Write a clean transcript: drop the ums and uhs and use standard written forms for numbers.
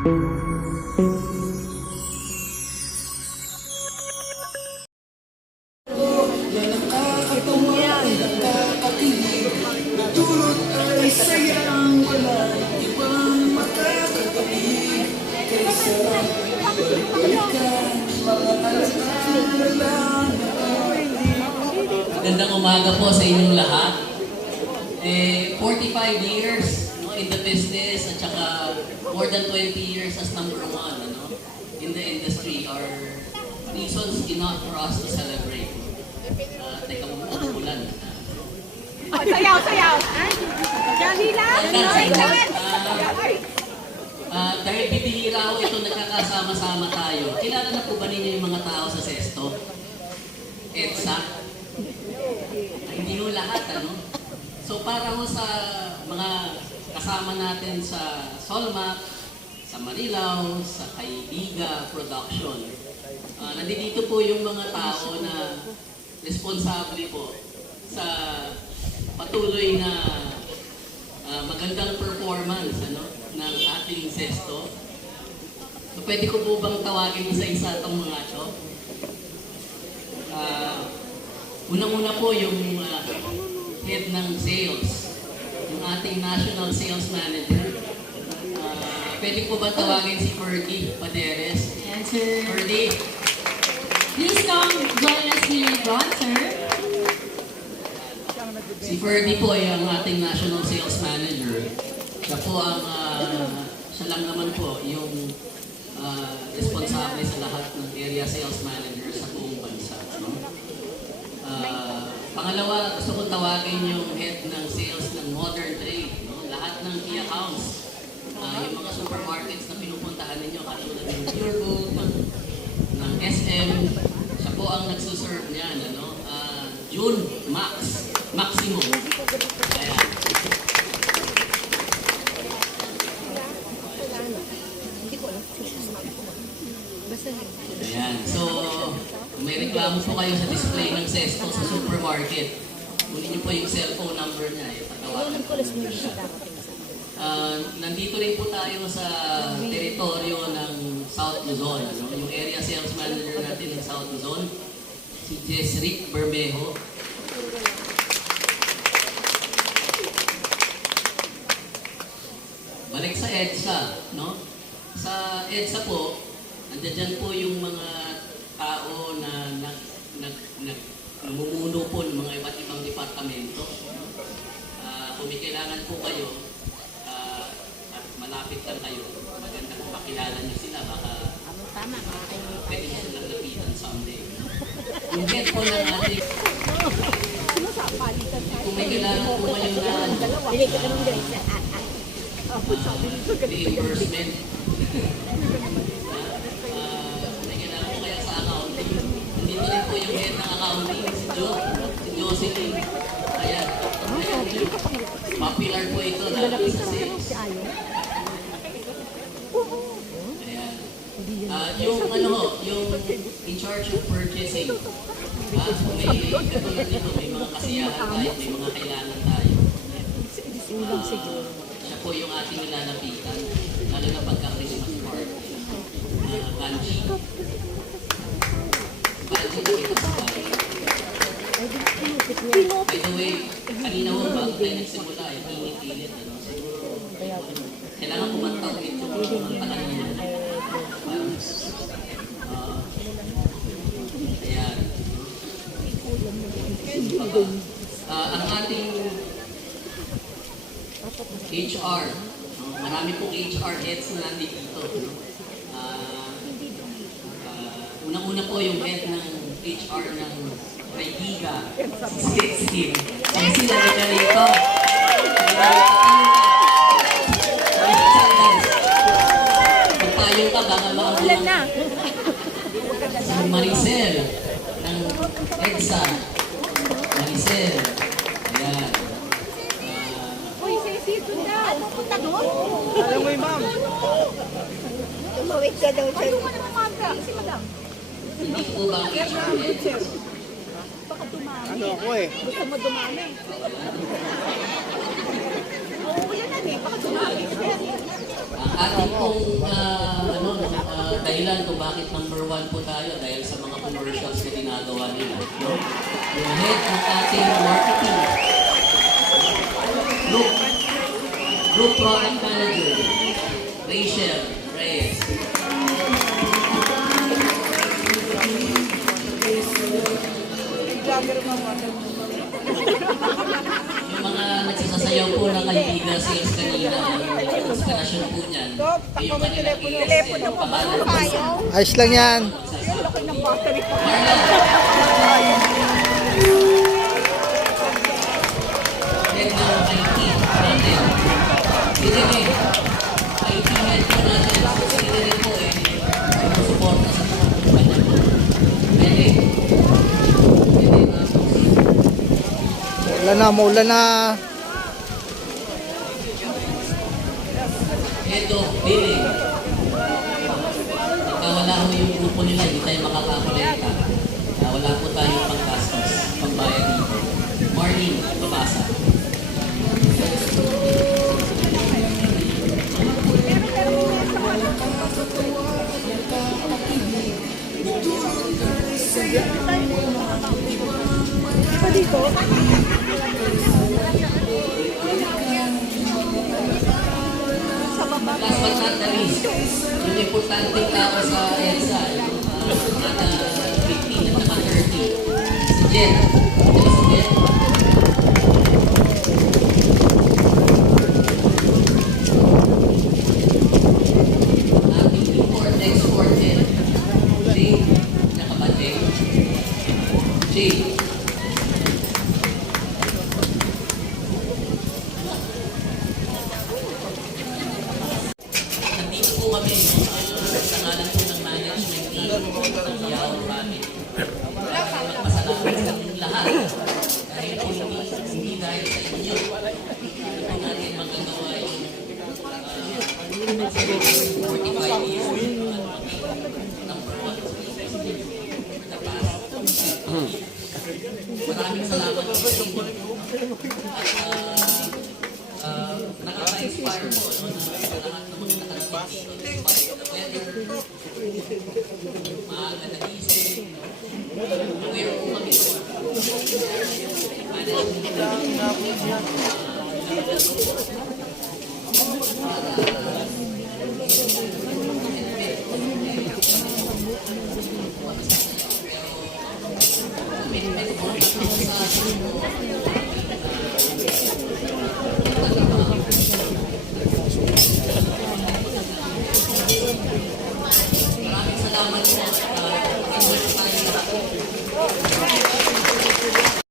Magandang umaga po sa inyong lahat. 45 years in the business at saka more than 20 years as number one in the industry are reasons enough for us to celebrate. Teka mo ulan. Sayaw, sayaw! Dali lang! Dahil bibihira ho ito nagkakasama-sama tayo. Kilala na po ba ninyo yung mga tao sa Sesto? EDSA? Hindi ho lahat, So para ho sa mga kasama natin sa Solmac, sa Marilao, sa Kaibiga Production, nandito po yung mga tao na responsable po sa patuloy na magandang performance ng ating Sesto. So pwede ko po bang tawagin isa-isa itong mga ito? Unang-una po yung head ng sales, yung ating national sales manager. Pwede po ba tawagin si Ferdy Paderes? Yes, sir. Ferdy. Please come join us here in front, sir. Si Ferdy po ay ang ating national sales manager. Siya po ang, siya lang naman po yung responsable sa lahat ng area sales manager sa buong bansa. Pangalawa, gusto kong tawagin yung head ng sales ng modern trade. Lahat ng key accounts, yung mga supermarkets na pinupuntahan ninyo, katulad ng Pure Gold, ng SM, siya po ang nagsuserve niyan. June Maximum. Ayan. Ayan. So, kung may reklamo po kayo sa display ng Sesto sa supermarket, kunin niyo po yung cellphone number niya. Patawagan ko. Nandito rin po tayo sa teritoryo ng South Luzon. Yung area sales manager natin ng South Luzon, si Jesrick Bermejo. Balik sa EDSA, Sa EDSA po, nandiyan po yung mga tao na namumuno po ng mga iba't ibang departamento. Kung may kailangan po kayo, at malapit lang kayo, maganda kung pakilala niyo sila, baka pwede nyo silang lapitan someday. Yung head po ng ating, kung may kailangan po kayo na reimbursement, may kailangan po kayo sa accounting, nandito rin po yung head ng accounting, si Jocelyn. Ayan. Popular po ito lalo sa sales. Ayan. Yung in charge of purchasing. May katulad dito, may mga kasiyahan tayo, may mga kailangan tayo. Siya po yung ating nilalapitan, lalo na pagka-Christmas party. Banji. Banji po ito sa bahay. By the way, kanina mo bago tayo nagsimula, init-init. Kailangan kumanta ulit yung kumanta kanina. Ayan. Ang ating HR, marami pong HR heads na nandito. Unang-una po yung head ng HR ng Kaibiga, si 16. Ay sila ka rito. Magpayong ka, baka makakulong. Si Maricel ng EDSA. Maricel. Ayan. Uy, sisito na! Pupunta doon? Alam mo yung ma'am? Tumawit ka daw siya. Ano ka naman manga? Si madam. Hindi po ba ang HR head? Baka dumami. Ano ako eh? Gusto mo dumami? Oo, yan na eh. Baka dumami. Ang ating pong dahilan kung bakit number 1 po tayo dahil sa mga commercials na ginagawa nila. No? Yung head ng ating marketing, group product manager, Rachel Reyes. Yung mga nagsasayaw po ng kaibigan sales kanina, ang inspirasyon po niyan, yung kanilang Telepono ko ba tayo? Ayos lang yan. Ang laki ng battery ko. Head ng IT natin. Sila rin. IT head po natin. Sila rin po sumusuporta sa mga kanya po. Pwede. Maulan na. Head of billing. Pagka wala ho yung grupo nila, hindi tayo makakakolekta. Wala po tayong pang-gastos, pang-bayad dito. Marlene, babasa. Last but not the least, yung importanteng tao sa EDSA, yung nata 15 at naka 30, si Jen. Ito si Jen. Ating import-export Jen. Jane, naka ba Jane? Jane. Nandito po kami sa ngalan po ng management team ng Yao Family. Magpasalamat sa inyong lahat dahil po hindi dahil sa inyo. Hindi po natin magagawa yung 45 years at maging number 1 for the past. Maraming salamat po sa inyo. At nakaka-inspire po no, na lahat ng mga nakarating dito despite the weather, maaga na gising, aware po kami doon. Maraming salamat po.